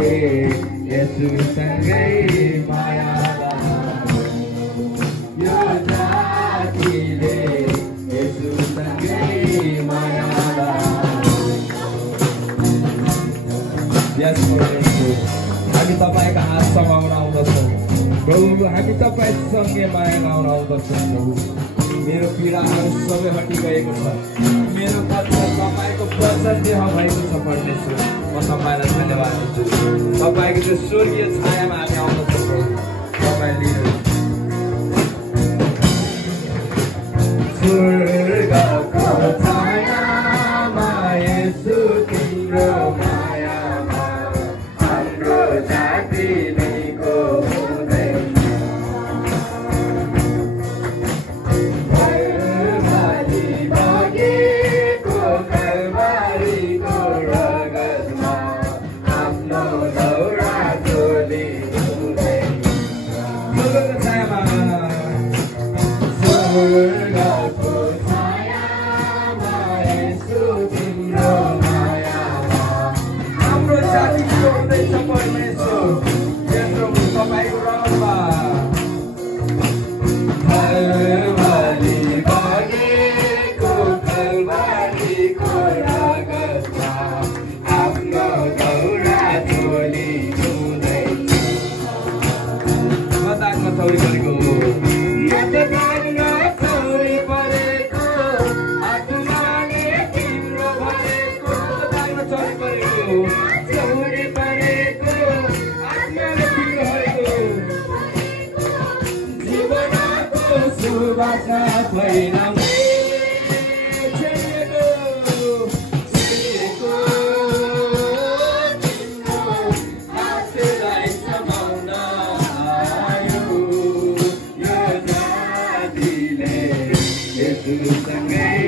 जातिले यसुसँगै माया गर्यो यो जातिले यसुसँगै माया गर्यो हामी तपाईको हात समाउन आउँदछौँ प्रभु हामी तपाईसँगै माया गाउन आउँदछौँ प्रभु मेरो पीडाहरू सबै हटिगएको छ मेरो कष्ट तपाईँको वचन देह भएको छ परमेश्वर म तपाईँलाई धन्यवाद दिन्छु तपाईँको त्यो स्वर्गीय छायामा हामी आउँदछौँ प्रभु तपाईँ लिनु स्वर्गको छायामा येशू तिम्रो मायामा हाम्रो जातिको Yesu